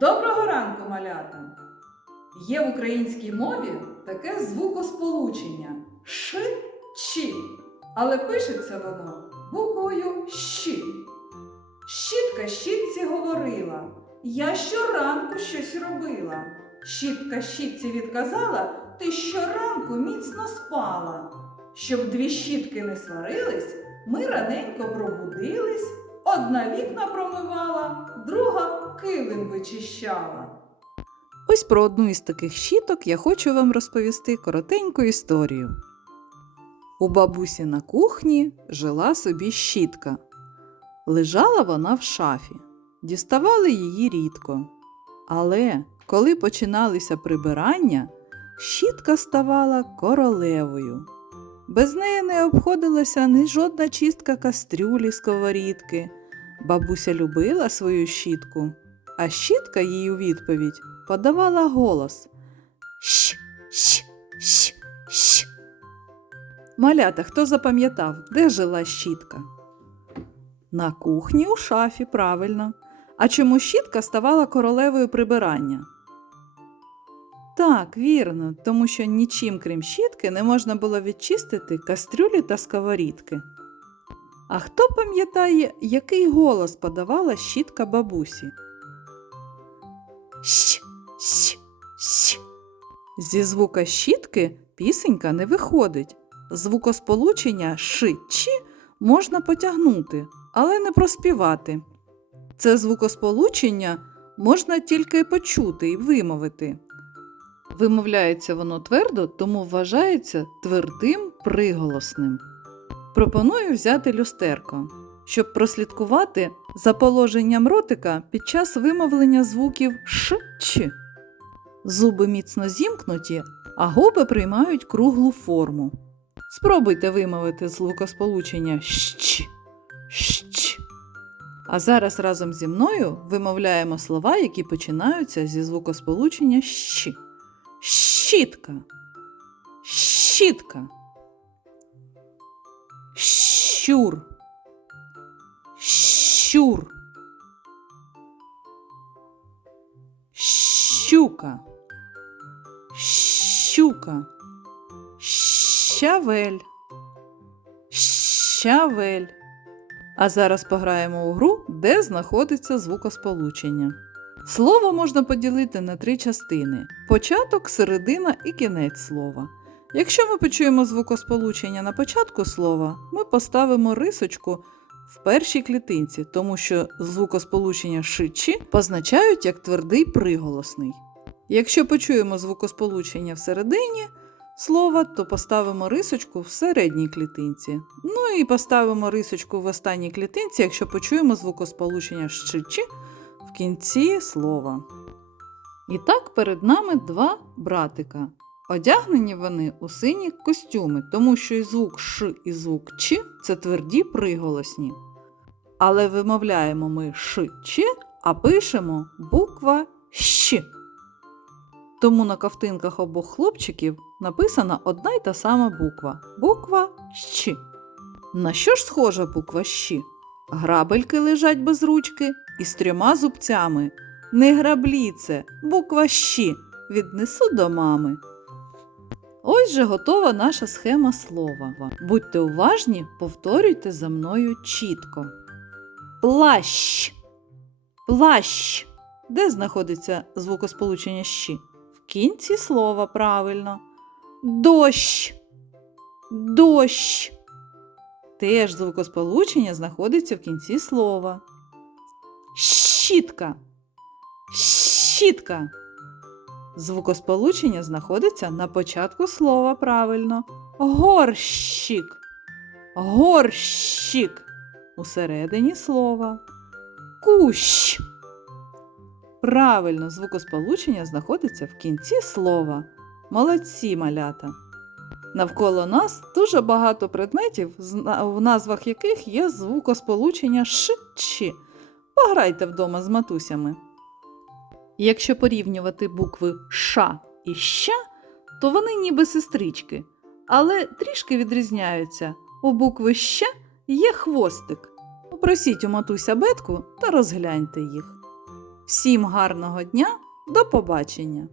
Доброго ранку, малята! Є в українській мові таке звукосполучення ш чи, але пишеться воно буквою щ. Щітка щітці говорила, я щоранку щось робила. Щітка щітці відказала, ти щоранку міцно спала. Щоб дві щітки не сварились, ми раненько пробудились, одна вікна промивала, друга килим вичищала. Ось про одну із таких щіток я хочу вам розповісти коротеньку історію. У бабусі на кухні жила собі щітка. Лежала вона в шафі, діставали її рідко. Але коли починалися прибирання, щітка ставала королевою. Без неї не обходилася ні жодна чистка кастрюлі сковорідки. Бабуся любила свою щітку, а щітка їй у відповідь подавала голос Щ, щ, щ, щ. Малята, хто запам'ятав, де жила щітка? На кухні у шафі, правильно. А чому щітка ставала королевою прибирання? Так, вірно, тому що нічим, крім щітки, не можна було відчистити кастрюлі та сковорідки. А хто пам'ятає, який голос подавала щітка бабусі? Щ, щ, щ. Зі звука щітки пісенька не виходить. Звукосполучення ши чи можна потягнути, але не проспівати. Це звукосполучення можна тільки почути і вимовити. Вимовляється воно твердо, тому вважається твердим приголосним. Пропоную взяти люстерко, щоб прослідкувати за положенням ротика під час вимовлення звуків ш ч. Зуби міцно зімкнуті, а губи приймають круглу форму. Спробуйте вимовити звукосполучення щ, щ. А зараз разом зі мною вимовляємо слова, які починаються зі звукосполучення щ. Щітка. Щітка. Щур. Щур. Щука. Щука. Щавель. Щавель. А зараз пограємо у гру, де знаходиться звукосполучення. Слово можна поділити на три частини: початок, середина і кінець слова. Якщо ми почуємо звукосполучення на початку слова, ми поставимо рисочку в першій клітинці, тому що звукосполучення шичі позначають як твердий приголосний. Якщо почуємо звукосполучення всередині слова, то поставимо рисочку в середній клітинці. Ну і поставимо рисочку в останній клітинці, якщо почуємо звукосполучення шичі кінці слова. І так перед нами два братика. Одягнені вони у сині костюми, тому що і звук Ш, і звук Ч це тверді приголосні. Але вимовляємо ми Ш Ч, а пишемо буква Щ. Тому на ковтинках обох хлопчиків написана одна й та сама буква буква Щ. На що ж схожа буква Щ? Грабельки лежать без ручки і з трьома зубцями. Не граблі це, буква Щ. Віднесу до мами. Ось же готова наша схема слова. Будьте уважні, повторюйте за мною чітко. Плащ. Плащ. Де знаходиться звукосполучення щі? В кінці слова правильно. Дощ. Дощ. Теж звукосполучення знаходиться в кінці слова. Щітка. Щітка. Звукосполучення знаходиться на початку слова правильно. Горщик. Горщик. Усередині слова. Кущ. Правильно, звукосполучення знаходиться в кінці слова. Молодці малята. Навколо нас дуже багато предметів, в назвах яких є звукосполучення ш чи. Пограйте вдома з матусями. Якщо порівнювати букви Ш і Щ, то вони ніби сестрички. але трішки відрізняються. У букви щ є хвостик. Попросіть у матуся бетку та розгляньте їх. Всім гарного дня, до побачення!